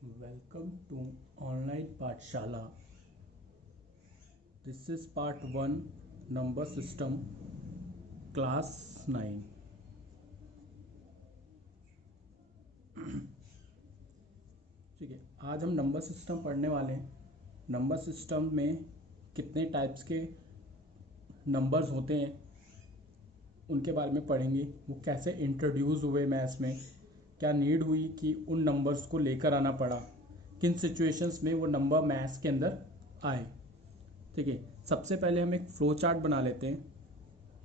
Welcome to online पाठशाला. This is part 1 number system class 9. ठीक है, आज हम नंबर सिस्टम पढ़ने वाले हैं. नंबर सिस्टम में कितने टाइप्स के नंबर्स होते हैं उनके बारे में पढ़ेंगे. वो कैसे इंट्रोड्यूस हुए मैथ्स में, क्या नीड हुई कि उन नंबर्स को लेकर आना पड़ा, किन सिचुएशंस में वो नंबर मैथ्स के अंदर आए. ठीक है, सबसे पहले हम एक फ्लो चार्ट बना लेते हैं.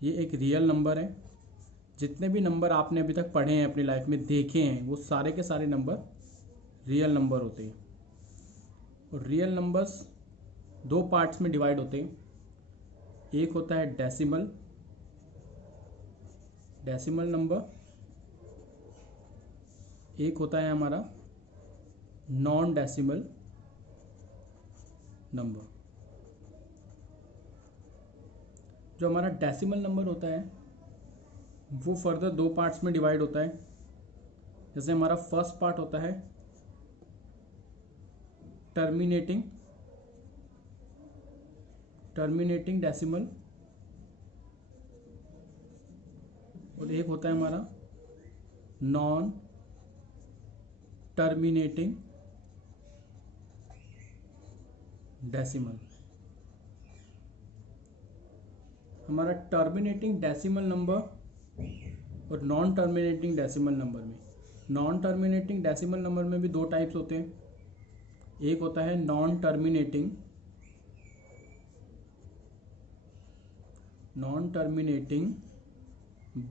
ये एक रियल नंबर है. जितने भी नंबर आपने अभी तक पढ़े हैं अपनी लाइफ में, देखे हैं, वो सारे के सारे नंबर रियल नंबर होते हैं. और रियल नंबर्स दो पार्ट्स में डिवाइड होते हैं. एक होता है डेसिमल नंबर, एक होता है हमारा नॉन डेसिमल नंबर. जो हमारा डेसिमल नंबर होता है वो फर्दर दो पार्ट्स में डिवाइड होता है. जैसे हमारा फर्स्ट पार्ट होता है टर्मिनेटिंग डेसिमल, और एक होता है हमारा नॉन टर्मिनेटिंग डेसिमल. हमारा टर्मिनेटिंग डेसिमल नंबर और नॉन टर्मिनेटिंग डेसिमल नंबर में भी दो टाइप्स होते हैं. एक होता है नॉन टर्मिनेटिंग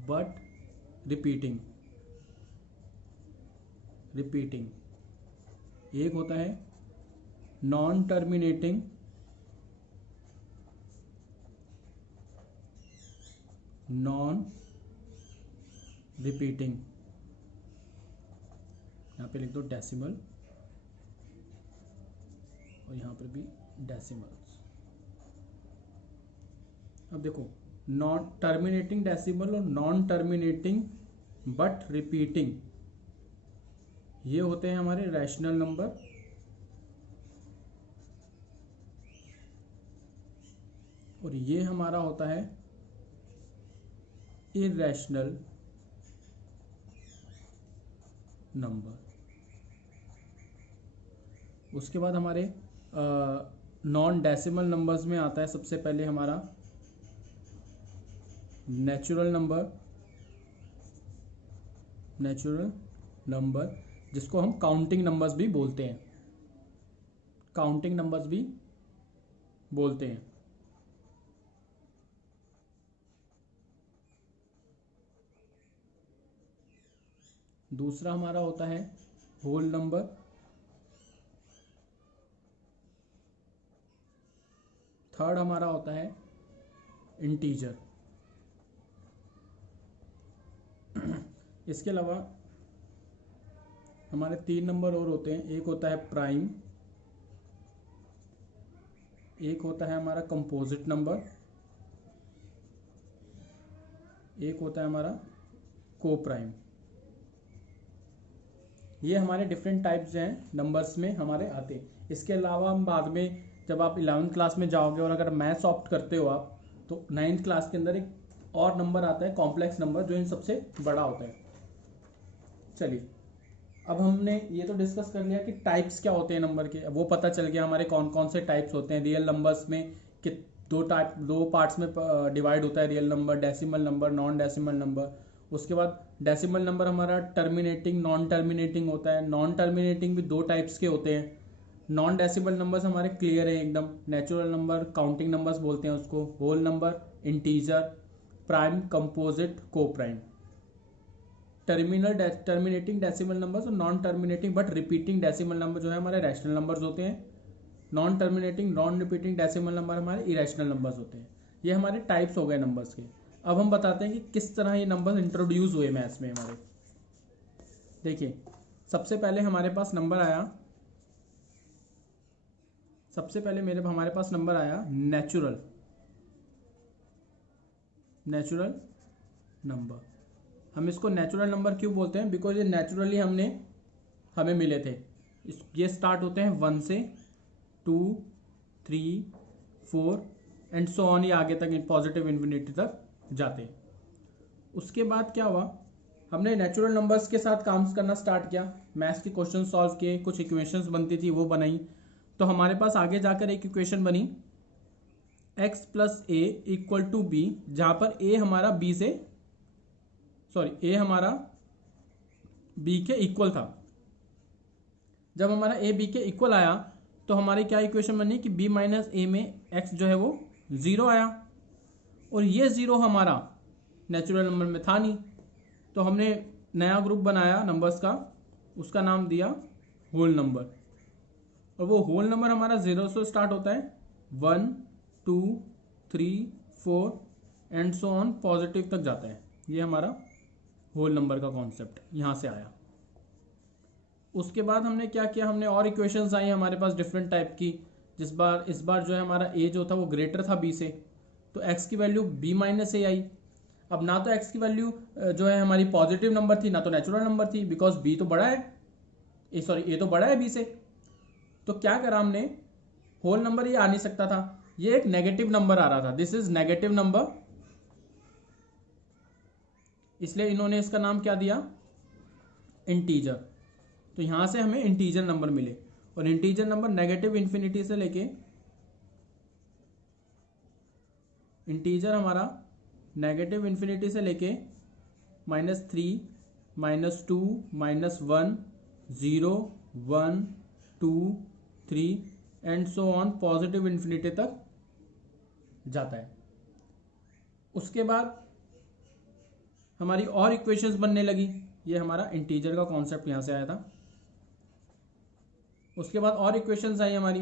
बट रिपीटिंग. एक होता है नॉन टर्मिनेटिंग नॉन रिपीटिंग. यहाँ पे लिख दो डेसिमल और यहाँ पर भी डेसिमल्स. अब देखो, नॉन टर्मिनेटिंग डेसिमल और नॉन टर्मिनेटिंग बट रिपीटिंग, ये होते हैं हमारे रैशनल नंबर. और ये हमारा होता है इरैशनल नंबर. उसके बाद हमारे नॉन डेसिमल नंबर्स में आता है सबसे पहले हमारा नेचुरल नंबर, जिसको हम काउंटिंग नंबर्स भी बोलते हैं. दूसरा हमारा होता है होल नंबर. थर्ड हमारा होता है इंटीजर. इसके अलावा हमारे तीन नंबर और होते हैं. एक होता है प्राइम, एक होता है हमारा कंपोजिट नंबर, एक होता है हमारा को प्राइम. ये हमारे डिफरेंट टाइप्स हैं नंबर्स में हमारे आते हैं. इसके अलावा हम बाद में जब आप 11th क्लास में जाओगे और अगर मैथ्स ऑप्ट करते हो आप, तो 9th क्लास के अंदर एक और नंबर आता है कॉम्प्लेक्स नंबर, जो इन सबसे बड़ा होता है. चलिए, अब हमने ये तो डिस्कस कर लिया कि टाइप्स क्या होते हैं नंबर के. वो पता चल गया हमारे कौन कौन से टाइप्स होते हैं. रियल नंबर्स में कि दो पार्ट्स में डिवाइड होता है real number, decimal number, non decimal number. उसके बाद डेसिमल नंबर हमारा टर्मिनेटिंग नॉन टर्मिनेटिंग होता है. नॉन टर्मिनेटिंग भी दो टाइप्स के होते हैं. नॉन डेसिमल नंबर्स हमारे क्लियर है एकदम. नेचुरल नंबर, काउंटिंग नंबर्स बोलते हैं उसको. Whole number, integer, prime, composite, coprime. Terminating decimal numbers और non terminating but repeating decimal number जो है हमारे रैशनल नंबर्स होते हैं. Non terminating non repeating decimal number हमारे इरेशनल नंबर्स होते हैं. ये हमारे टाइप्स हो गए नंबर्स के. अब हम बताते हैं कि किस तरह ये नंबर्स इंट्रोड्यूस हुए मैथ्स में हमारे. देखिए, सबसे पहले हमारे पास नंबर आया हमारे पास नंबर आया नेचुरल नंबर. हम इसको नेचुरल नंबर क्यों बोलते हैं? बिकॉज ये नेचुरली हमें मिले थे. ये स्टार्ट होते हैं 1 से 2 3 4 एंड सो ऑन, ये आगे तक पॉजिटिव इन्फिनिटी तक जाते हैं। उसके बाद क्या हुआ, हमने नेचुरल नंबर्स के साथ काम करना स्टार्ट किया, मैथ्स के क्वेश्चन सॉल्व किए, कुछ इक्वेशंस बनती थी वो बनाई। तो हमारे पास आगे जाकर एक इक्वेशन बनी x plus a equal to b, जहां पर a हमारा b से a हमारा b के इक्वल था। जब हमारा a b के इक्वल आया तो हमारी क्या इक्वेशन बनी कि b माइनस ए में x जो है वो 0 आया, और ये 0 हमारा नेचुरल नंबर में था नहीं, तो हमने नया ग्रुप बनाया नंबर्स का, उसका नाम दिया होल नंबर। और वो होल नंबर हमारा 0 से स्टार्ट होता है, 1 2 3 4 एंड सो ऑन पॉजिटिव तक जाता है। ये हमारा होल नंबर का कॉन्सेप्ट यहाँ से आया। उसके बाद हमने क्या किया, हमने और इक्वेशंस आई हमारे पास डिफरेंट टाइप की। इस बार जो है हमारा a जो था वो ग्रेटर था b से, तो x की वैल्यू b माइनस ए आई। अब ना तो x की वैल्यू जो है हमारी पॉजिटिव नंबर थी, ना तो नेचुरल नंबर थी, बिकॉज b तो बड़ा है, a तो बड़ा है b से। तो क्या करा हमने, होल नंबर ये आ नहीं सकता था, ये एक नेगेटिव नंबर आ रहा था, दिस इज नेगेटिव नंबर, इसलिए इन्होंने इसका नाम क्या दिया, इंटीजर। तो यहां से हमें इंटीजर नंबर मिले, और इंटीजर नंबर नेगेटिव इन्फिनिटी से लेके, इंटीजर हमारा नेगेटिव इन्फिनिटी से लेके -3 -2 -1 0 1 2 3 and so on positive infinity तक जाता है। उसके बाद हमारी और इक्वेशंस बनने लगी, ये हमारा इंटीजर का कॉन्सेप्ट यहां से आया था। उसके बाद और इक्वेशंस आई हमारी।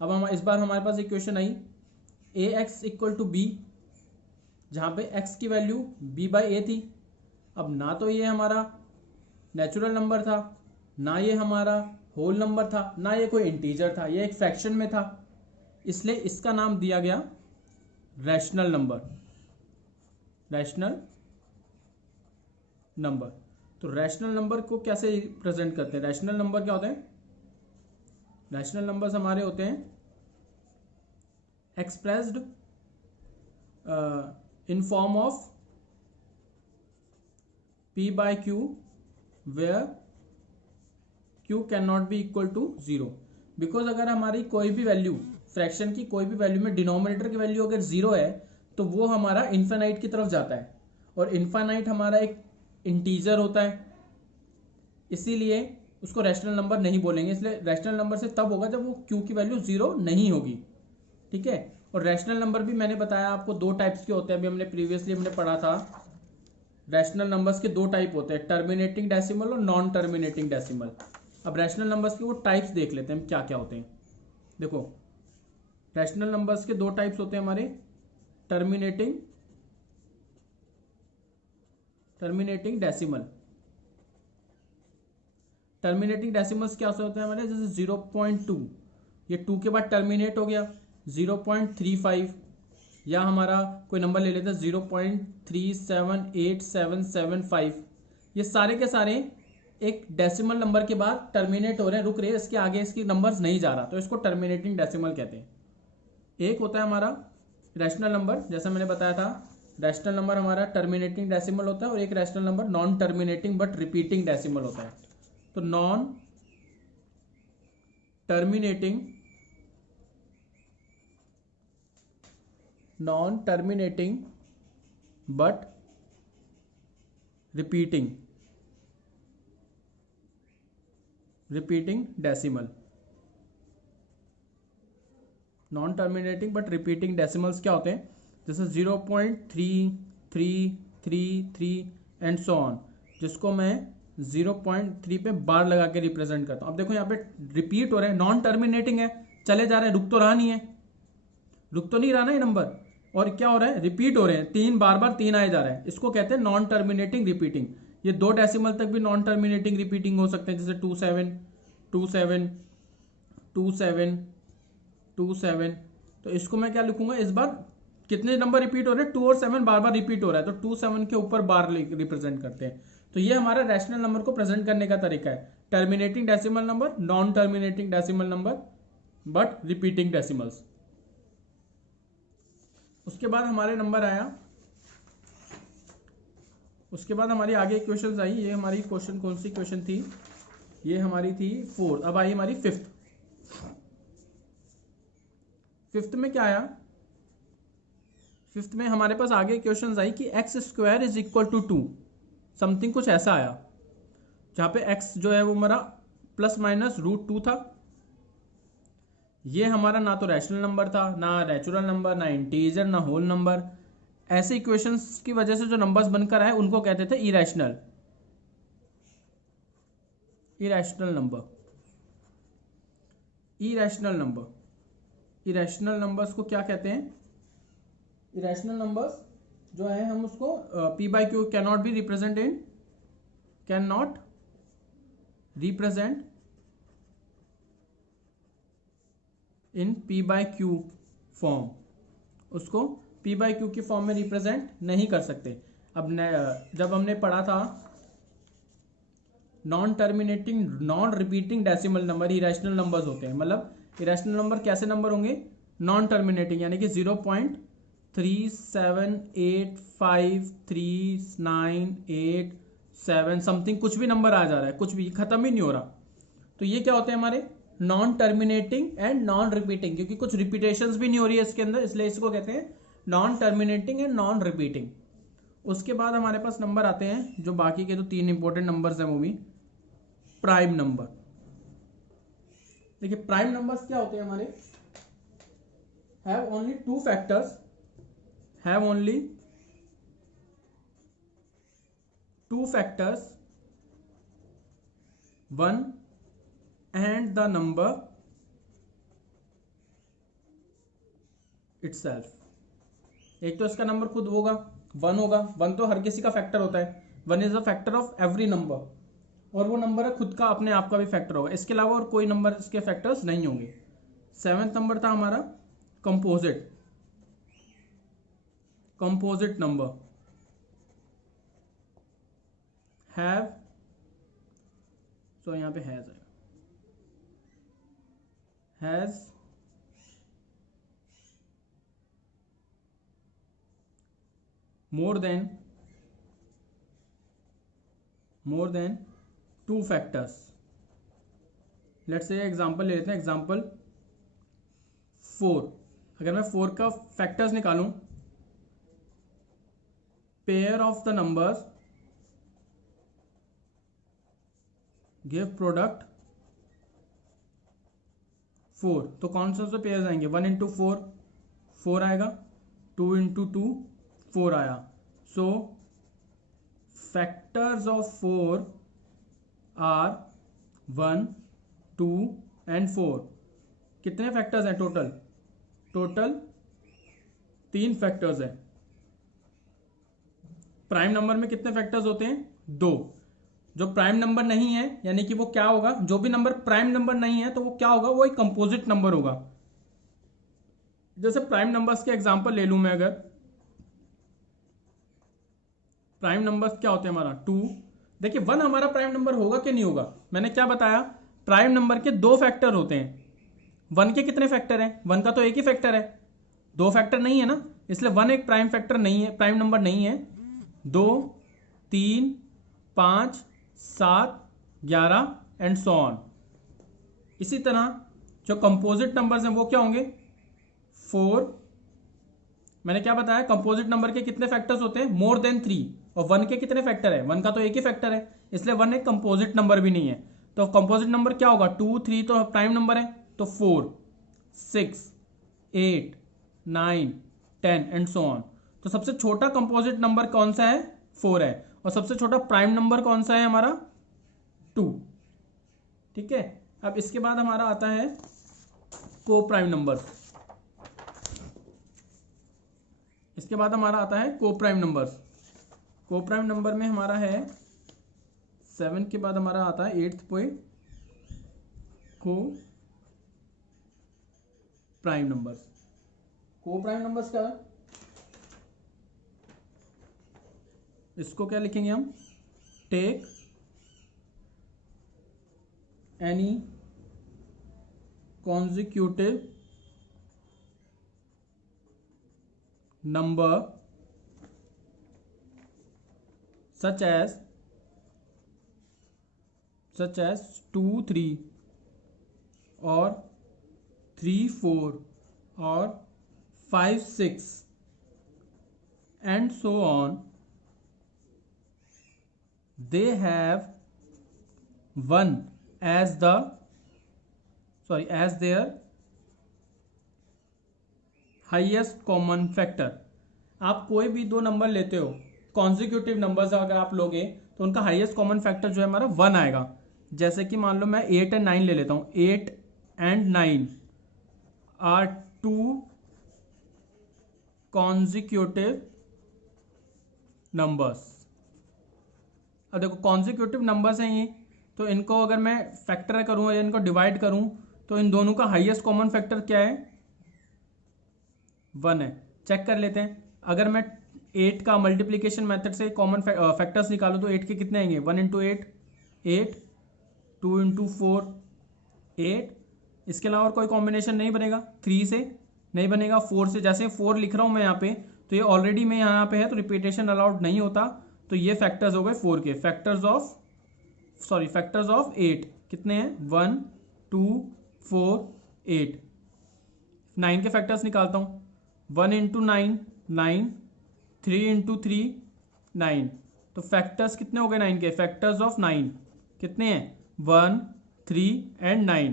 अब हम इस बार हमारे पास इक्वेशन आई ax इक्वल टू बी, जहां पे x की वैल्यू b बाई ए थी। अब ना तो ये हमारा नेचुरल नंबर था, ना ये हमारा होल नंबर था, ना ये कोई इंटीजर था, ये एक फ्रैक्शन में था, इसलिए इसका नाम दिया गया रैशनल नंबर। रैशनल नंबर, तो रैशनल नंबर को कैसे प्रेजेंट करते हैं, रैशनल नंबर क्या होते हैं, रैशनल नंबर्स हमारे होते हैं expressed in form of p by q where q can not be equal to 0। Because अगर हमारी कोई भी वैल्यू, फ्रैक्शन की कोई भी वैल्यू में डिनोमिनेटर की वैल्यू अगर 0 है तो वो हमारा इन्फिनाइट की तरफ जाता है, और इन्फिनाइट हमारा एक इंटीजर होता है, इसीलिए उसको रैशनल नंबर नहीं बोलेंगे। इसलिए रैशनल नंबर से तब होगा जब वो q की वैल्यू 0 नहीं होगी, ठीक है। और रैशनल नंबर भी मैंने बताया आपको दो टाइप्स के होते हैं, अभी हमने प्रीवियसली पढ़ा था, रैशनल नंबर्स के दो टाइप होते हैं, टर्मिनेटिंग डेसिमल और नॉन टर्मिनेटिंग डेसिमल। अब रैशनल नंबर्स के वो टाइप्स देख लेते हैं क्या क्या होते हैं। देखो, रैशनल नंबर्स के दो टाइप्स होते हैं हमारे, टर्मिनेटिंग डेसिमल। टर्मिनेटिंग डेसिमल्स क्या होते हैं हमारे, जैसे 0.2, ये 2 के बाद टर्मिनेट हो गया, 0.35, या हमारा कोई नंबर ले लेते हैं 0.378775, ये सारे के सारे एक डेसिमल नंबर के बाद टर्मिनेट हो रहे हैं, रुक रहे हैं, इसके आगे इसकी नंबर्स नहीं जा रहा, तो इसको टर्मिनेटिंग डेसिमल कहते हैं। एक होता है हमारा रैशनल नंबर, जैसा मैंने बताया था, रैशनल नंबर हमारा टर्मिनेटिंग डेसिमल होता है, और एक rational number non terminating but repeating decimal होता है। तो non terminating but repeating decimal. Non terminating but repeating decimals क्या होते हैं, जैसे 0.3333 एंड सो ऑन, जिसको मैं 0.3 पे बार लगा के रिप्रेजेंट करता हूं। अब देखो यहाँ पे रिपीट हो रहे हैं, नॉन टर्मिनेटिंग है, चले जा रहे हैं, रुक तो रहा नहीं है, रुक तो नहीं रहा ना ये नंबर, और क्या हो रहा है, रिपीट हो रहे हैं, तीन बार 3 आए जा रहे हैं, इसको कहते हैं नॉन टर्मिनेटिंग रिपीटिंग। ये 2 डेसिमल तक भी नॉन टर्मिनेटिंग रिपीटिंग हो सकते हैं, जैसे 27 तो इसको मैं क्या लिखूंगा, इस बार कितने नंबर रिपीट हो रहे हैं, 2 और 7 बार रिपीट हो रहा है, तो 2 7 के ऊपर बार रिप्रेजेंट करते हैं। तो ये हमारा रैशनल नंबर को प्रेजेंट करने का तरीका है। Terminating decimal number, non terminating decimal number, but repeating decimals. उसके बाद हमारे नंबर आया, उसके बाद हमारी आगे क्वेश्चन आई। ये हमारी क्वेश्चन कौन सी क्वेश्चन थी, ये हमारी थी 4। अब आई हमारी फिफ्थ। फिफ्थ में क्या आया, फिफ्थ में हमारे पास आगे क्वेश्चन आई कि x square is equal to 2, something कुछ ऐसा आया जहां पे x जो है वो हमारा प्लस माइनस रूट 2 था। ये हमारा ना तो रैशनल नंबर था, ना नेचुरल नंबर, ना इंटीजर, ना होल नंबर। ऐसे इक्वेशंस की वजह से जो नंबर्स बनकर आए उनको कहते थे irrational, irrational number, irrational number. Irrational numbers को क्या कहते हैं, इरेशनल नंबर्स जो है हम उसको p by Q can not B represent in, can not represent in p by Q form, उसको p बाई क्यू की फॉर्म में रिप्रेजेंट नहीं कर सकते। अब जब हमने पढ़ा था non terminating non repeating decimal number irrational numbers होते हैं, मतलब इरेशनल नंबर कैसे नंबर होंगे, नॉन टर्मिनेटिंग, यानी कि 0.3785397 समथिंग कुछ भी नंबर आ जा रहा है, कुछ भी खत्म ही नहीं हो रहा, तो ये क्या होते हैं हमारे non terminating and non repeating, क्योंकि कुछ रिपीटेशंस भी नहीं हो रही है इसके अंदर, इसलिए इसको कहते हैं non terminating and non repeating. उसके बाद हमारे पास नंबर आते हैं जो बाकी के जो 3 इंपॉर्टेंट नंबर्स हैं, वो भी प्राइम नंबर। देखिए प्राइम नंबर्स क्या होते हैं हमारे, have only 2 factors, have only 2 factors, 1 and the number itself. एक तो इसका नंबर खुद होगा 1 होगा, 1 तो हर किसी का फैक्टर होता है, 1 is a factor of every number, और वो नंबर है खुद का अपने आप का भी फैक्टर होगा, इसके अलावा और कोई नंबर इसके फैक्टर्स नहीं होंगे। 7th नंबर था हमारा कंपोजिट, कंपोजिट नंबर, हैव, सो यहां पे हैज है, has more than 2 factors. Let's say example ले लेते हैं, एग्जांपल 4। अगर मैं 4 का फैक्टर्स निकालूं, pair of the numbers give product 4, तो कौन से पेयर्स आएंगे, 1 इंटू 4 4 आएगा, 2 इंटू 2 4 आया, so factors of 4 are 1 2 and 4। कितने फैक्टर्स हैं टोटल, टोटल 3 फैक्टर्स हैं। प्राइम नंबर में कितने फैक्टर्स होते हैं, 2। जो प्राइम नंबर नहीं है, यानी कि वो क्या होगा, जो भी नंबर प्राइम नंबर नहीं है तो वो क्या होगा, वो एक कंपोजिट नंबर होगा। जैसे प्राइम नंबर्स के एग्जांपल ले लूं मैं, अगर प्राइम नंबर्स क्या होते हैं हमारा 2, देखिए 1 हमारा प्राइम नंबर होगा कि नहीं होगा, मैंने क्या बताया, प्राइम नंबर के 2 फैक्टर होते हैं। 1 के कितने फैक्टर हैं, 1 का तो एक ही फैक्टर है, 2 फैक्टर नहीं है ना, इसलिए 1 एक प्राइम फैक्टर नहीं है, प्राइम नंबर नहीं है। 2 3 5 7 11 एंड सो ऑन। इसी तरह जो कंपोजिट नंबर्स हैं वो क्या होंगे, 4, मैंने क्या बताया, कंपोजिट नंबर के कितने फैक्टर्स होते हैं, मोर देन 3, और 1 के कितने फैक्टर है, 1 का तो एक ही फैक्टर है, इसलिए 1 एक कंपोजिट नंबर भी नहीं है। तो कंपोजिट नंबर क्या होगा, 2 3 तो प्राइम नंबर है, तो 4 6 8 9 10 एंड सो ऑन। तो सबसे छोटा कंपोजिट नंबर कौन सा है, 4 है, और सबसे छोटा प्राइम नंबर कौन सा है हमारा, 2। ठीक है, अब इसके बाद हमारा आता है को प्राइम नंबर, इसके बाद हमारा आता है को प्राइम नंबर्स। को प्राइम नंबर में हमारा है 7 के बाद हमारा आता है 8th पॉइंट, को प्राइम नंबर्स। को प्राइम नंबर्स क्या है, इसको क्या लिखेंगे हम, take any consecutive number such as 2 3 or 3 4 or 5 6 and so on, they have 1 as their highest common factor. आप कोई भी दो नंबर लेते हो, कॉन्जिक्यूटिव नंबर्स अगर आप लोगे तो उनका हाईएस्ट कॉमन फैक्टर जो है हमारा 1 आएगा। जैसे कि मान लो मैं 8 एंड 9 ले लेता हूं। 8 एंड 9 आर 2 कॉन्जिक्यूटिव नंबर्स। अब देखो कॉन्जिक्यूटिव नंबर्स हैं ये, तो इनको अगर मैं फैक्टर करूं या इनको डिवाइड करूं तो इन दोनों का हाईएस्ट कॉमन फैक्टर क्या है? 1 है। चेक कर लेते हैं। अगर मैं 8 का मल्टीप्लीकेशन मेथड से कॉमन फैक्टर्स निकालूं तो 8 के कितने आएंगे? 1 इंटू 8 8, 2 इंटू 4 8। इसके अलावा और कोई कॉम्बिनेशन नहीं बनेगा। 3 से नहीं बनेगा, 4 से। जैसे 4 लिख रहा हूं मैं यहाँ पे, तो ये ऑलरेडी मैं यहाँ पे है तो रिपीटेशन अलाउड नहीं होता। तो ये फैक्टर्स हो गए 4 के। फैक्टर्स ऑफ 8 कितने हैं? 1 2 4 8। 9 के फैक्टर्स निकालता हूं। 1 इंटू 9 9, 3 इंटू 3 9। तो फैक्टर्स कितने हो गए 9 के? फैक्टर्स ऑफ 9 कितने हैं? 1 3 एंड 9।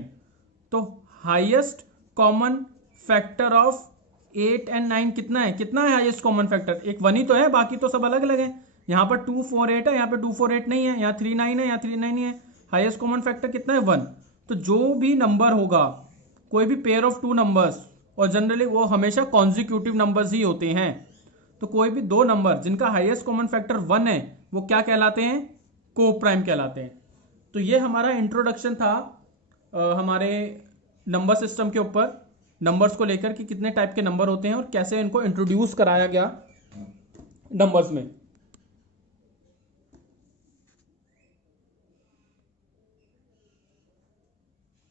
तो highest common factor of 8 and 9 कितना है? कितना है हाईएस्ट कॉमन फैक्टर? एक 1 ही तो है, बाकी तो सब अलग अलग है। यहाँ पर 2 4 8 है, यहाँ पे 2 4 8 नहीं है, यहाँ 3 9 है, यहाँ 3 9 है। हाईएस्ट कॉमन फैक्टर कितना है? 1। तो जो भी नंबर होगा, कोई भी पेयर ऑफ 2 नंबर्स, और जनरली वो हमेशा कॉन्जिक्यूटिव नंबर्स ही होते हैं, तो कोई भी दो नंबर जिनका हाईएस्ट कॉमन फैक्टर 1 है वो क्या कहलाते हैं? को प्राइम कहलाते हैं। तो ये हमारा इंट्रोडक्शन था हमारे नंबर सिस्टम के ऊपर, नंबर्स को लेकर कि कितने टाइप के नंबर होते हैं और कैसे इनको इंट्रोड्यूस कराया गया नंबर्स में।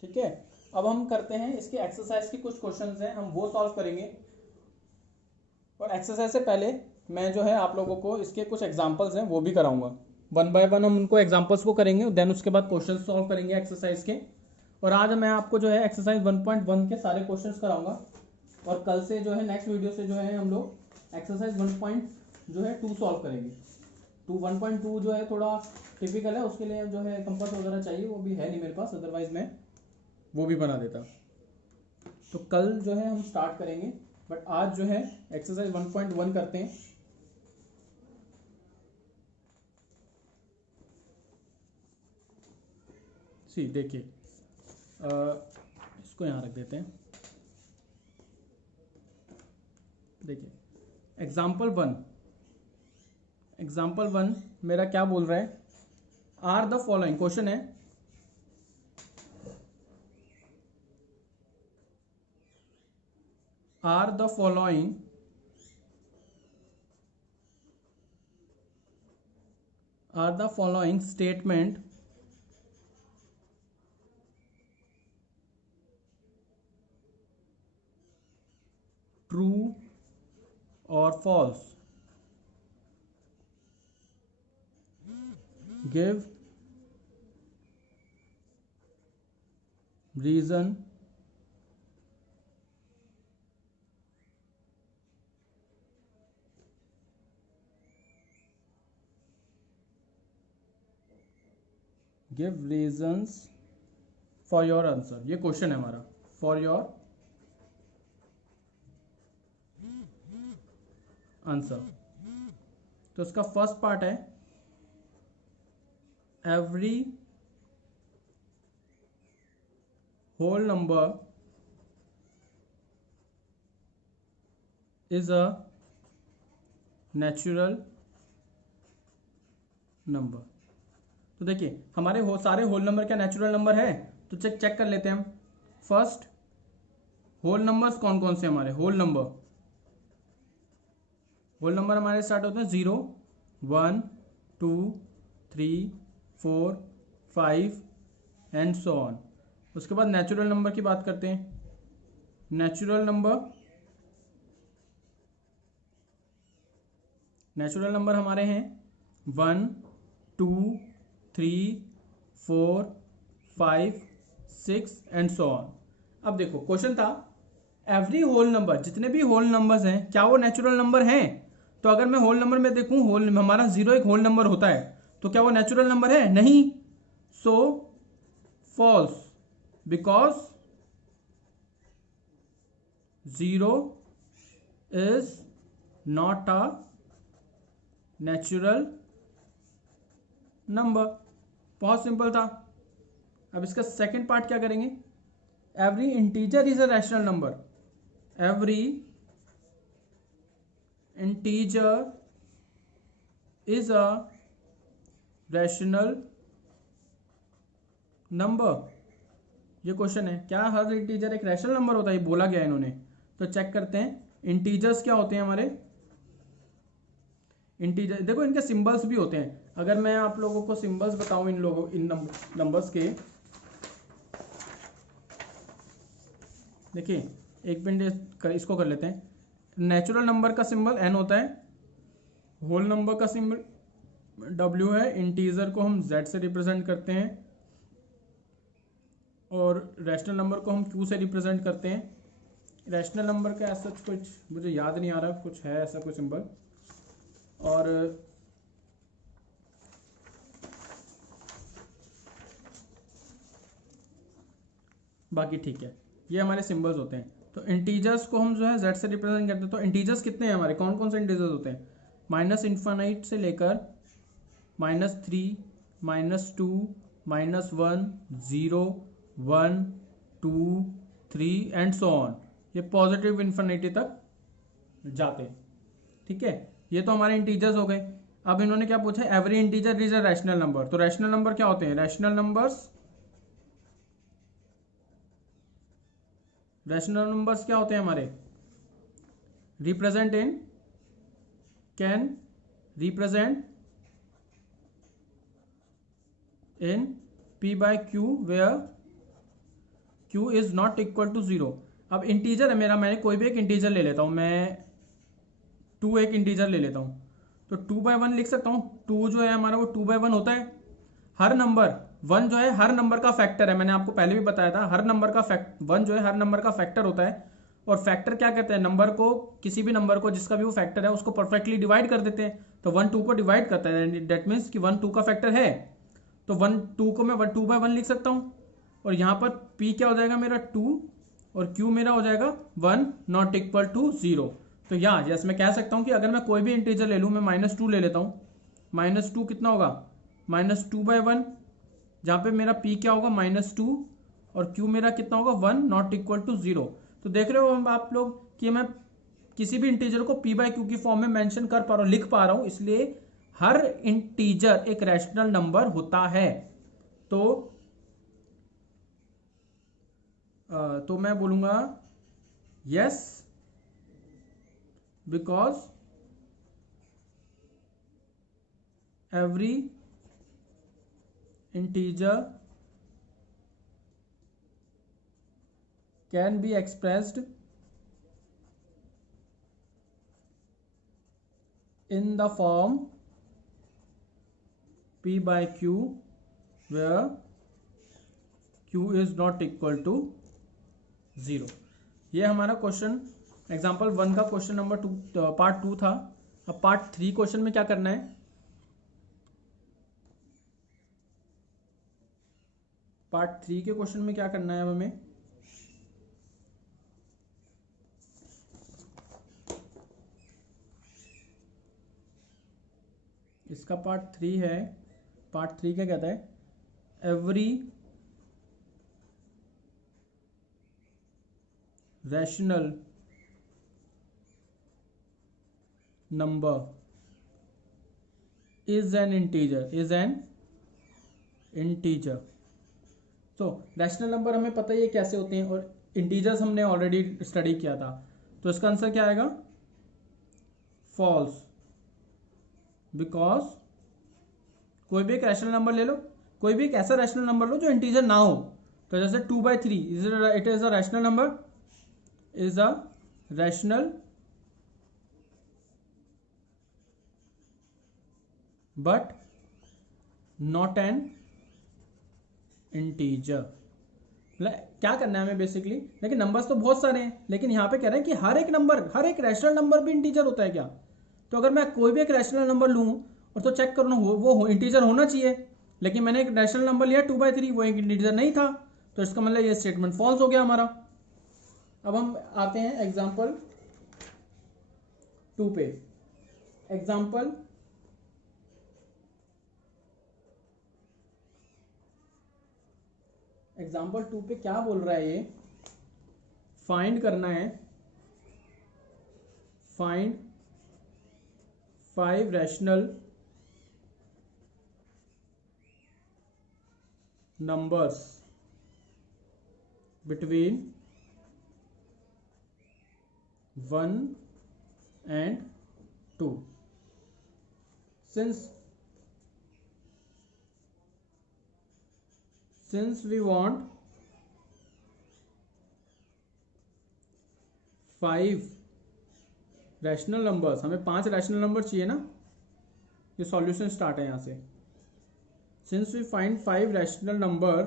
ठीक है, अब हम करते हैं इसके एक्सरसाइज के कुछ क्वेश्चंस हैं, हम वो सॉल्व करेंगे। और एक्सरसाइज से पहले मैं जो है आप लोगों को इसके कुछ एग्जांपल्स हैं वो भी कराऊंगा। 1 बाय 1 हम उनको एग्जांपल्स को करेंगे, देन उसके बाद क्वेश्चन सॉल्व करेंगे एक्सरसाइज के। और आज मैं आपको जो है एक्सरसाइज 1.1 के सारे क्वेश्चंस कराऊंगा। और कल से जो है नेक्स्ट वीडियो से जो है हम लोग एक्सरसाइज 1.2 सॉल्व करेंगे। 1.2 जो है थोड़ा टिपिकल है, उसके लिए जो है कंपास वगैरह चाहिए, वो भी है नहीं मेरे पास, अदरवाइज मैं वो भी बना देता। तो कल जो है हम स्टार्ट करेंगे, बट आज जो है एक्सरसाइज 1.1 करते हैं। सी देखिए, इसको यहाँ रख देते हैं। देखिए एग्जाम्पल वन मेरा क्या बोल रहा है? आर द फॉलोइंग, क्वेश्चन है are the following statement true or false? Give reason give reasons for your answer. ये क्वेश्चन है हमारा, फॉर योर आंसर। तो इसका फर्स्ट पार्ट है every whole number is a natural number. तो देखिए हमारे सारे होल नंबर क्या नेचुरल नंबर है? तो चेक कर लेते हैं हम। फर्स्ट होल नंबर्स कौन कौन से हमारे होल नंबर हमारे स्टार्ट होते हैं 0 1 2 3 4 5 एंड सो ऑन। उसके बाद नेचुरल नंबर की बात करते हैं। नेचुरल नंबर हमारे हैं 1 2 3 4 5 6 एंड सो ऑन। अब देखो क्वेश्चन था एवरी होल नंबर, जितने भी होल नंबर्स हैं क्या वो नेचुरल नंबर हैं? तो अगर मैं होल नंबर में देखूं, होल हमारा 0 एक होल नंबर होता है, तो क्या वो नेचुरल नंबर है? नहीं। So false, because 0 is not a natural number. बहुत सिंपल था। अब इसका सेकंड पार्ट क्या करेंगे? Every integer is a rational number. Every integer is a rational number. ये क्वेश्चन है, क्या हर इंटीजर एक रैशनल नंबर होता है? ये बोला गया इन्होंने। तो चेक करते हैं इंटीजर्स क्या होते हैं हमारे। इंटीजर देखो, इनके सिंबल्स भी होते हैं। अगर मैं आप लोगों को सिंबल्स बताऊं इन नंबर्स के, देखिए एक मिनट इसको कर लेते हैं। नेचुरल नंबर का सिंबल एन होता है, होल नंबर का सिंबल डब्ल्यू है, इंटीजर को हम जेड से रिप्रेजेंट करते हैं, और रैशनल नंबर को हम क्यू से रिप्रेजेंट करते हैं। रैशनल नंबर का ऐसा कुछ मुझे याद नहीं आ रहा, कुछ है ऐसा कोई सिंबल। और बाकी ठीक है, ये हमारे सिंबल्स होते हैं। तो इंटीजर्स को हम जो है जेड से रिप्रेजेंट करते हैं। तो इंटीजर्स कितने हैं हमारे, कौन कौन से इंटीजर्स होते हैं? माइनस इन्फानाइट से लेकर -3 -2 -1 0 1 2 3 एंड सो ऑन। ये पॉजिटिव इन्फिनिटी तक जाते हैं। ठीक है, ये तो हमारे इंटीजर्स हो गए। अब इन्होंने क्या पूछा? Every integer is a rational number. तो रैशनल नंबर क्या होते हैं? रैशनल नंबर्स क्या होते हैं हमारे? Represent in, can represent in p by q where q is not equal to 0। अब इंटीजर है मेरा, मैंने कोई भी एक इंटीजर ले लेता हूं, मैं 2 एक इंटीजर ले लेता हूं, तो 2/1 लिख सकता हूं। 2 जो है हमारा वो 2/1 होता है। हर नंबर 1 जो है हर नंबर का फैक्टर है, मैंने आपको पहले भी बताया था। हर नंबर का 1 जो है हर नंबर का फैक्टर होता है। और फैक्टर क्या कहते हैं? नंबर को, किसी भी नंबर को जिसका भी वो फैक्टर है उसको परफेक्टली डिवाइड कर देते हैं। तो 1 2 को डिवाइड करता है, दैट मीन्स कि 1 2 का फैक्टर है। तो 1 2 को मैं 2/1 लिख सकता हूं। और यहां पर p क्या हो जाएगा मेरा 2, और q मेरा हो जाएगा 1 नॉट इक्वल टू 0। तो यहाँ जैसे मैं कह सकता हूं कि अगर मैं कोई भी इंटीजर ले लूं, मैं -2 ले लेता हूं, -2 कितना होगा? -2/1, जहां पे मेरा p क्या होगा? -2, और q मेरा कितना होगा? 1 नॉट इक्वल टू 0। तो देख रहे हो आप लोग कि मैं किसी भी इंटीजर को p by q की फॉर्म में मेंशन कर पा रहा हूं, लिख पा रहा हूं, इसलिए हर इंटीजर एक रैशनल नंबर होता है। तो मैं बोलूंगा yes, because every integer can be expressed in the form p by q where q is not equal to 0। ये हमारा क्वेश्चन एग्जाम्पल 1 का क्वेश्चन नंबर 2 पार्ट 2 था। अब पार्ट 3 क्वेश्चन में क्या करना है? पार्ट 3 के क्वेश्चन में क्या करना है अब हमें? इसका पार्ट 3 है। पार्ट 3 क्या कहता है? Every rational number is an integer. तो रैशनल नंबर हमें पता ही है कैसे होते हैं, और इंटीजर्स हमने ऑलरेडी स्टडी किया था। तो इसका आंसर क्या आएगा? फॉल्स, बिकॉज कोई भी एक रैशनल नंबर ले लो, कोई भी एक ऐसा रैशनल नंबर लो जो इंटीजर ना हो। तो जैसे 2/3 it is a rational number, is a rational but not an integer. क्या करना है हमें बेसिकली, लेकिन नंबर्स तो बहुत सारे हैं, लेकिन यहाँ पे कह रहे हैं कि हर एक नंबर, हर एक रैशनल नंबर भी इंटीजर होता है क्या। तो अगर मैं कोई भी एक रैशनल नंबर लूँ और तो चेक करूँ वो इंटीजर होना चाहिए, लेकिन मैंने एक रैशनल नंबर लिया 2/3, वो एक इंटीजर नहीं था, तो इसका मतलब ये स्टेटमेंट फॉल्स हो गया हमारा। अब हम आते हैं एग्जाम्पल 2 पे। एग्जाम्पल एग्जाम्पल 2 पे क्या बोल रहा है ये, फाइंड करना है, find 5 rational numbers between 1 and 2. Since we want 5 rational numbers, हमें 5 रैशनल नंबर चाहिए ना, ये सॉल्यूशन स्टार्ट है यहाँ से। Since we find 5 rational number,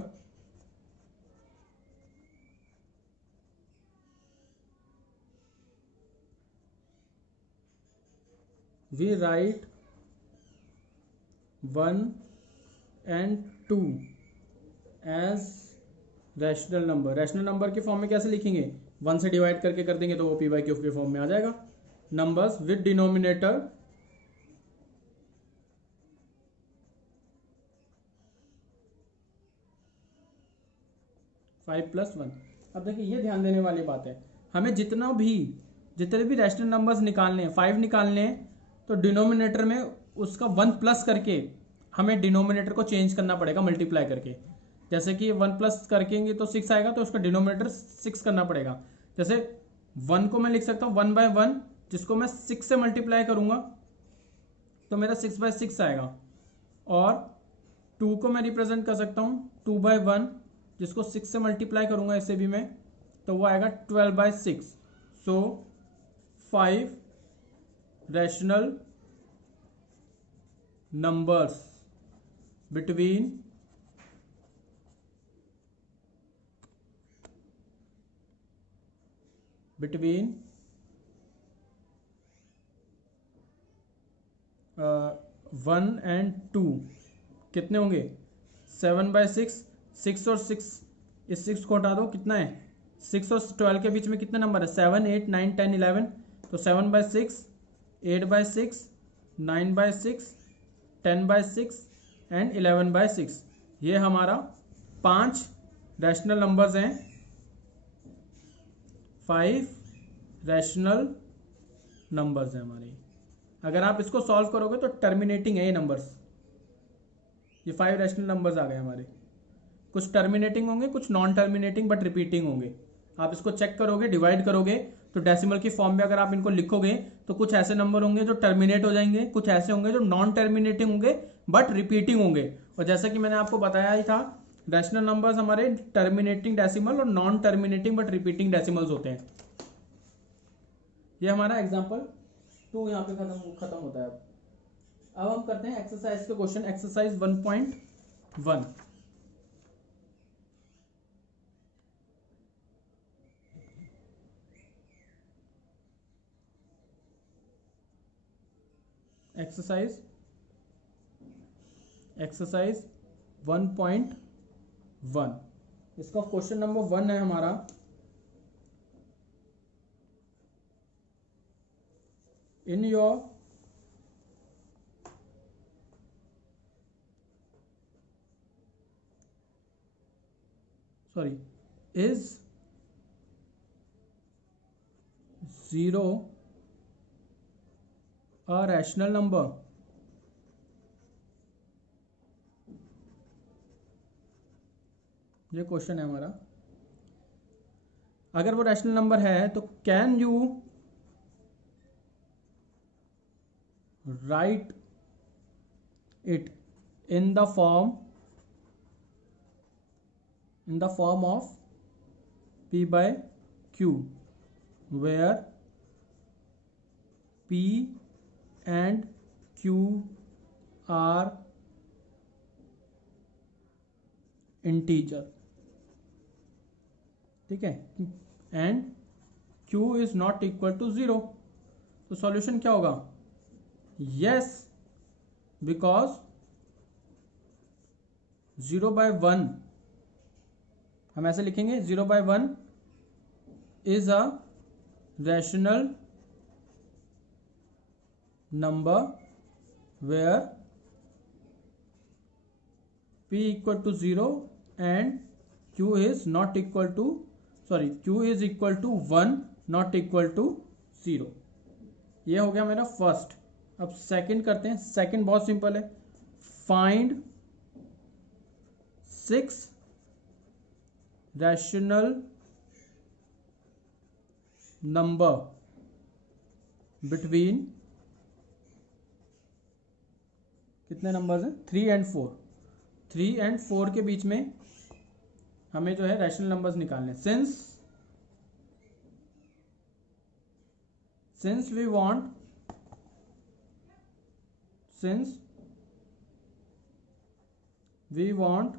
we write 1 and 2 as rational number. Rational number के फॉर्म में कैसे लिखेंगे, 1 से डिवाइड करके कर देंगे तो वो p/q के फॉर्म में आ जाएगा। Numbers with denominator 5 + 1। अब देखिए ये ध्यान देने वाली बात है, हमें जितने भी रैशनल नंबर्स निकालने हैं, 5 निकालने हैं, तो डिनोमिनेटर में उसका 1 प्लस करके हमें डिनोमिनेटर को चेंज करना पड़ेगा मल्टीप्लाई करके। जैसे कि 1 प्लस करकेंगे तो 6 आएगा, तो उसका डिनोमिनेटर 6 करना पड़ेगा। जैसे 1 को मैं लिख सकता हूँ 1/1, जिसको मैं 6 से मल्टीप्लाई करूंगा तो मेरा 6/6 आएगा। और 2 को मैं रिप्रेजेंट कर सकता हूँ 2/1, जिसको 6 से मल्टीप्लाई करूंगा इसे भी मैं, तो वो आएगा 12/6। सो 5 रैशनल नंबर्स between 1 and 2 कितने होंगे, 7/6। 6 और 6, इस 6 को हटा दो, कितना है, 6 और 12 के बीच में कितने नंबर है, 7, 8, 9, 10, 11। तो 7/6, 8/6, 9/6, 10/6 एंड 11/6। ये हमारा 5 रैशनल नंबर्स हैं, 5 रैशनल नंबर्स हैं हमारे। अगर आप इसको सॉल्व करोगे तो टर्मिनेटिंग है ये नंबर्स, ये 5 रैशनल नंबर्स आ गए हमारे। कुछ टर्मिनेटिंग होंगे, कुछ नॉन टर्मिनेटिंग बट रिपीटिंग होंगे। आप इसको चेक करोगे, डिवाइड करोगे, तो डेसिमल की फॉर्म में अगर आप इनको लिखोगे तो कुछ ऐसे नंबर होंगे जो टर्मिनेट हो जाएंगे, कुछ ऐसे होंगे जो नॉन टर्मिनेटिंग होंगे बट रिपीटिंग होंगे। और जैसा कि मैंने आपको बताया ही था, रैशनल नंबर्स हमारे टर्मिनेटिंग डेसिमल और non terminating but repeating decimals होते हैं। ये हमारा एग्जाम्पल 2 यहाँ पे खत्म होता है। अब हम करते हैं एक्सरसाइज के क्वेश्चन, एक्सरसाइज 1.1। एक्सरसाइज 1.1, इसका क्वेश्चन नंबर 1 है हमारा, in your is 0 a rational number? ये क्वेश्चन है हमारा। अगर वो रैशनल नंबर है तो can you right it in the form in the form of P by Q, where P and Q are integer, ठीक है, and Q is not equal to 0। तो सॉल्यूशन क्या होगा? यस, बिकॉज 0/1 हम ऐसे लिखेंगे, 0/1 is a rational number where P equal to 0 and Q is not equal to, sorry, Q is equal to 1 not equal to 0। ये हो गया मेरा फर्स्ट। अब सेकंड करते हैं। सेकंड बहुत सिंपल है, फाइंड 6 रैशनल नंबर बिटवीन, कितने नंबर्स हैं? 3 एंड 4। 3 एंड 4 के बीच में हमें जो है रैशनल नंबर्स निकालने। since we want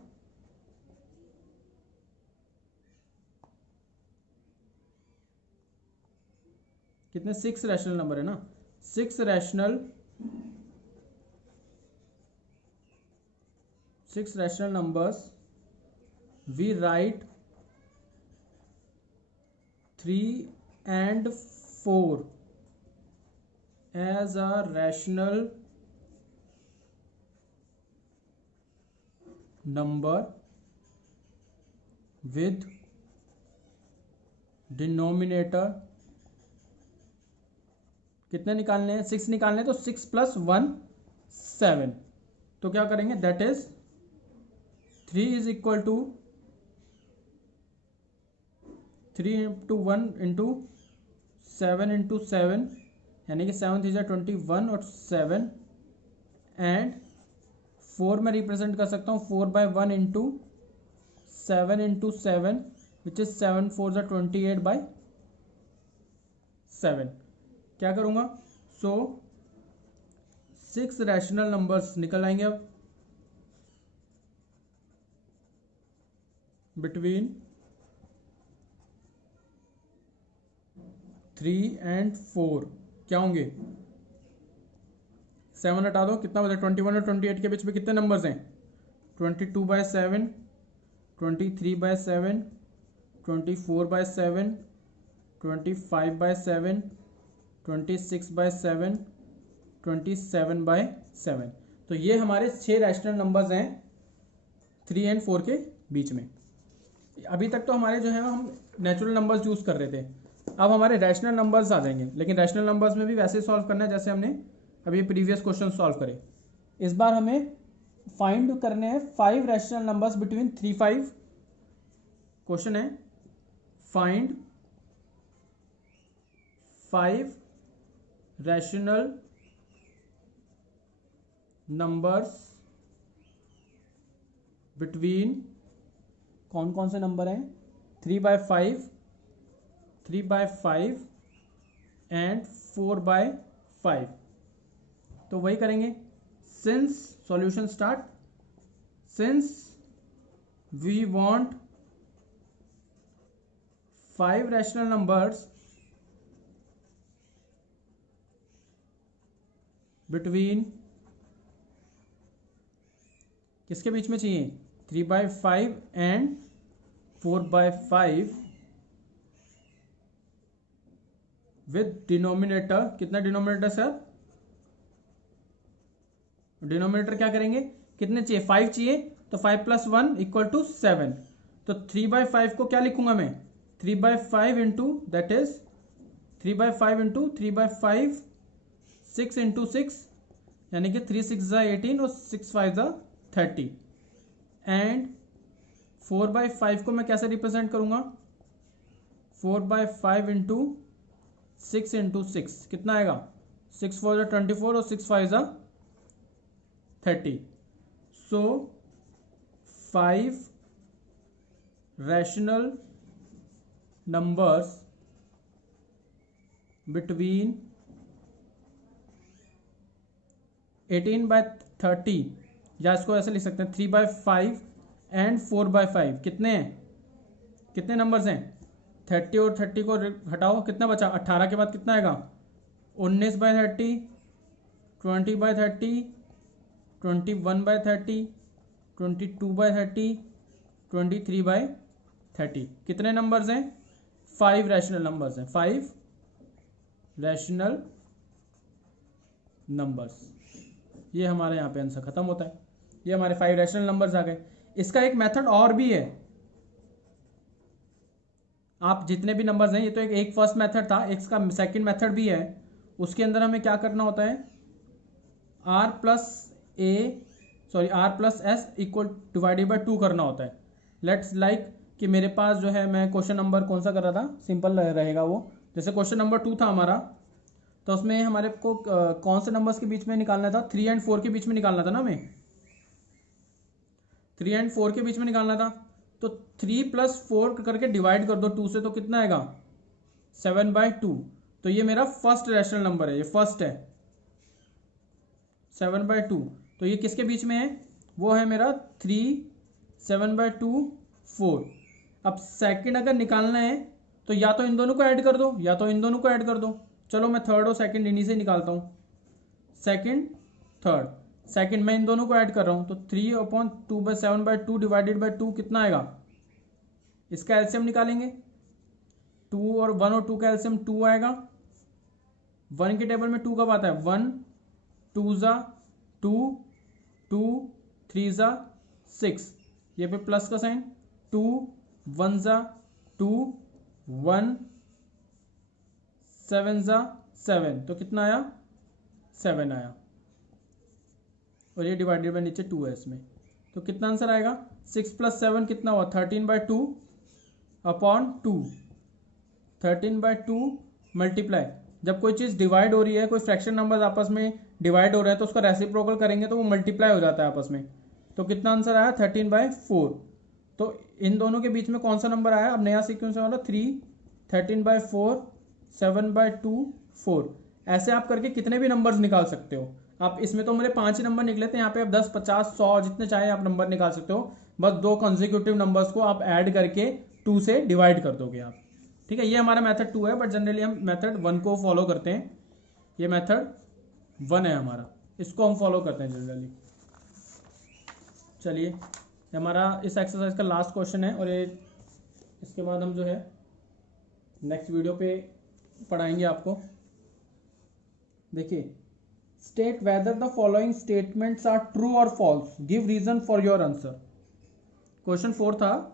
कितने? 6 रैशनल नंबर है ना, 6 rational numbers, we write 3 and 4 as a rational number with denominator, कितने निकालने हैं? 6 निकालने हैं, तो 6 + 1 7। तो क्या करेंगे? That is 3 is equal to 3 × 1 × 7 × 7, यानी कि 7 3 21 और 7, एंड 4 में रिप्रेजेंट कर सकता हूँ 4/1 × 7 × 7 विच इज 7 4 28/7। क्या करूँगा? सो 6 रैशनल नंबर्स निकल आएंगे अब बिटवीन 3 and 4। क्या होंगे? 7 हटा दो, कितना बचा? 21 और 28 के बीच में कितने नंबर्स हैं? 22/7, 23/7, 24/7, 25/7, 26/7, 27/7। तो ये हमारे 6 रैशनल नंबर्स हैं 3 and 4 के बीच में। अभी तक तो हमारे जो है हम नेचुरल नंबर्स यूज कर रहे थे, अब हमारे रैशनल नंबर्स आ जाएंगे। लेकिन रैशनल नंबर्स में भी वैसे सॉल्व करना है जैसे हमने अभी प्रीवियस क्वेश्चन सॉल्व करे। इस बार हमें फाइंड करने हैं 5 रैशनल नंबर्स बिटवीन 3 5। क्वेश्चन है फाइंड 5 रैशनल नंबर्स बिटवीन, कौन कौन से नंबर हैं? 3/5, 3/5 एंड 4/5। तो वही करेंगे। Since, solution start, since we want 5 rational numbers between, किसके बीच में चाहिए? 3/5 एंड 4/5 विद डिनोमिनेटर, कितना डिनोमिनेटर सर? डिनोमिनेटर क्या करेंगे? कितने चाहिए? 5 चाहिए, तो 5 + 1 = 7। तो 3/5 को क्या लिखूंगा मैं? 3/5 इंटू, दैट इज 3/5 इंटू 3/5, 6 × 6, यानी कि 3 6 18 और 6 5 30। एंड 4/5 को मैं कैसे रिप्रेजेंट करूंगा? 4/5 इंटू 6 × 6, कितना आएगा? 6 4 24 और 6 5 30। सो 5 रैशनल नंबर्स बिटवीन 18/30, या इसको ऐसे लिख सकते हैं 3/5 एंड 4/5। कितने हैं, कितने नंबर्स हैं? 30 और 30 को हटाओ, कितना बचा? 18 के बाद कितना आएगा? 19/30, 20/30, 21/30, 22/30, 23/30। कितने नंबर्स हैं? 5 रैशनल नंबर्स हैं, 5 रैशनल नंबर्स। ये हमारे यहाँ पे आंसर खत्म होता है। ये हमारे 5 रैशनल नंबर्स आ गए। इसका एक मेथड और भी है। आप जितने भी नंबर्स हैं, ये तो एक फर्स्ट मेथड था, एक इसका सेकंड मेथड भी है। उसके अंदर हमें क्या करना होता है? r plus S equal divided by 2 करना होता है। लेट्स लाइक कि मेरे पास जो है, मैं क्वेश्चन नंबर कौन सा कर रहा था, सिंपल रहेगा वो। जैसे क्वेश्चन नंबर 2 था हमारा, तो उसमें हमारे को कौन से नंबर्स के बीच में निकालना था? 3 एंड 4 के बीच में निकालना था ना हमें, 3 एंड 4 के बीच में निकालना था। तो 3 + 4 करके डिवाइड कर दो 2 से, तो कितना आएगा? 7/2। तो ये मेरा फर्स्ट रैशनल नंबर है, ये फर्स्ट है 7/2। तो ये किसके बीच में है? वो है मेरा 3, 7/2, 4। अब सेकंड अगर निकालना है तो या तो इन दोनों को ऐड कर दो, या तो इन दोनों को ऐड कर दो। चलो मैं थर्ड और सेकंड इन्हीं से निकालता हूँ, सेकंड थर्ड। सेकंड मैं इन दोनों को ऐड कर रहा हूँ, तो 3/2/7/2 डिवाइडेड बाय 2 कितना आएगा? इसका एलसीएम निकालेंगे। 2 और 1 और 2 का एलसीएम 2 आएगा। 1 के टेबल में 2 कब आता है? 1 2 ज़ा 2, 2 3 ज़ा 6, ये पे प्लस का साइन, 2 1 ज़ा 2, 1 7 ज़ा 7, तो कितना आया? 7 आया। और ये डिवाइडेड बाय नीचे 2 है इसमें, तो कितना आंसर आएगा? 6 + 7 कितना हुआ? 13/2 अपॉन 2। 13/2 मल्टीप्लाई, जब कोई चीज़ डिवाइड हो रही है, कोई फ्रैक्शन नंबर आपस में डिवाइड हो रहा है, तो उसका रेसिप्रोकल करेंगे तो वो मल्टीप्लाई हो जाता है आपस में। तो कितना आंसर आया? 13/4। तो इन दोनों के बीच में कौन सा नंबर आया? अब नया सीक्वेंस वाला 3, 13/4, 7/2, 4। ऐसे आप करके कितने भी नंबर्स निकाल सकते हो आप। इसमें तो मेरे 5 ही नंबर निकले थे, यहाँ पे आप 10, 50, 100 जितने चाहे आप नंबर निकाल सकते हो। बस 2 कंसेक्यूटिव नंबर्स को आप ऐड करके 2 से डिवाइड कर दोगे आप। ठीक है, ये हमारा मेथड 2 है, बट जनरली हम मेथड 1 को फॉलो करते हैं। ये मेथड 1 है हमारा, इसको हम फॉलो करते हैं जनरली। चलिए, हमारा इस एक्सरसाइज का लास्ट क्वेश्चन है, और ये इसके बाद हम जो है नेक्स्ट वीडियो पे पढ़ाएंगे आपको। देखिए, state whether the following statements are true और false, give reason for your answer. Question 4 था,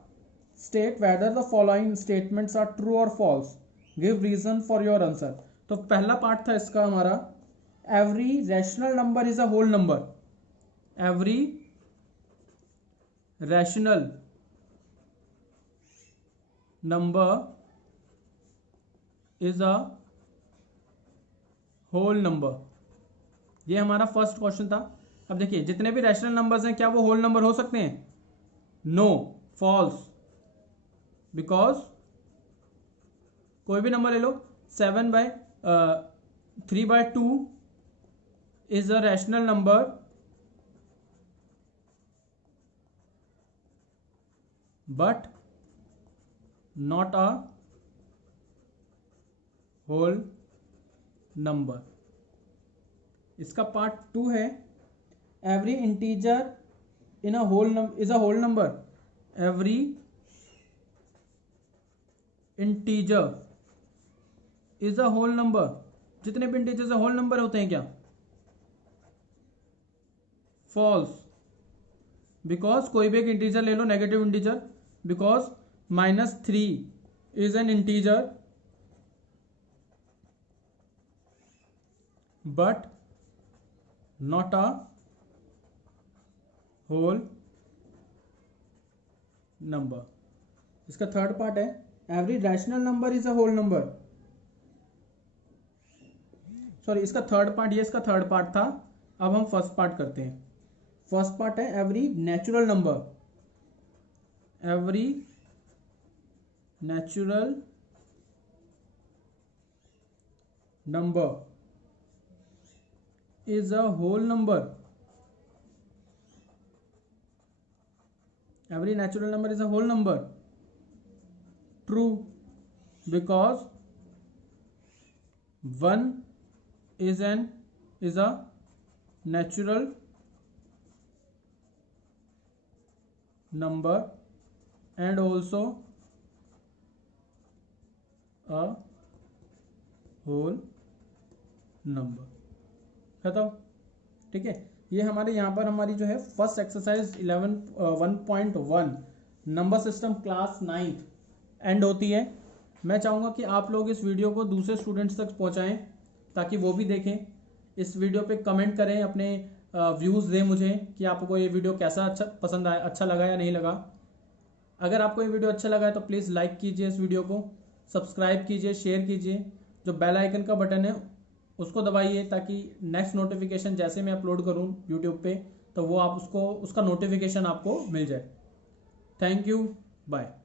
state whether the following statements are true और false, give reason for your answer. तो पहला पार्ट था इसका हमारा, every rational number is a whole number. Every rational number is a whole number, ये हमारा first question था। अब देखिए, जितने भी रैशनल नंबर्स हैं, क्या वो होल नंबर हो सकते हैं? No, false. बिकॉज कोई भी नंबर ले लो, 3/2 is a rational number, but not a whole number. इसका पार्ट 2 है, every integer in a whole is a whole number. Every integer is a whole number. जितने भी इंटीजर्स होल नंबर होते हैं क्या? फॉल्स। बिकॉज कोई भी एक इंटीजर ले लो, negative integer, because -3 is an integer but not a whole number. इसका थर्ड पार्ट है, every rational number is a whole number. Sorry, इसका थर्ड पार्ट, ये इसका थर्ड पार्ट था। अब हम फर्स्ट पार्ट करते हैं। फर्स्ट पार्ट है, every natural number, every natural number is a whole number. Every natural number is a whole number. True, because 1 is a natural number and also a whole number. खत्म. ठीक है, ये हमारे यहाँ पर हमारी जो है first exercise 1.1 number system class 9th and होती है. मैं चाहूँगा कि आप लोग इस वीडियो को दूसरे स्टूडेंट्स तक पहुँचाएं ताकि वो भी देखें. इस वीडियो पे कमेंट करें, अपने व्यूज़ दें मुझे कि आपको ये वीडियो कैसा पसंद आया, अच्छा लगा या नहीं लगा. अगर आपको ये वीडियो अच्छा लगा है तो प्लीज़ लाइक कीजिए इस वीडियो को, सब्सक्राइब कीजिए, शेयर कीजिए. जो बेल आइकन का बटन है उसको दबाइए ताकि नेक्स्ट नोटिफिकेशन जैसे मैं अपलोड करूँ यूट्यूब पे तो वो आप उसका नोटिफिकेशन आपको मिल जाए. Thank you, bye.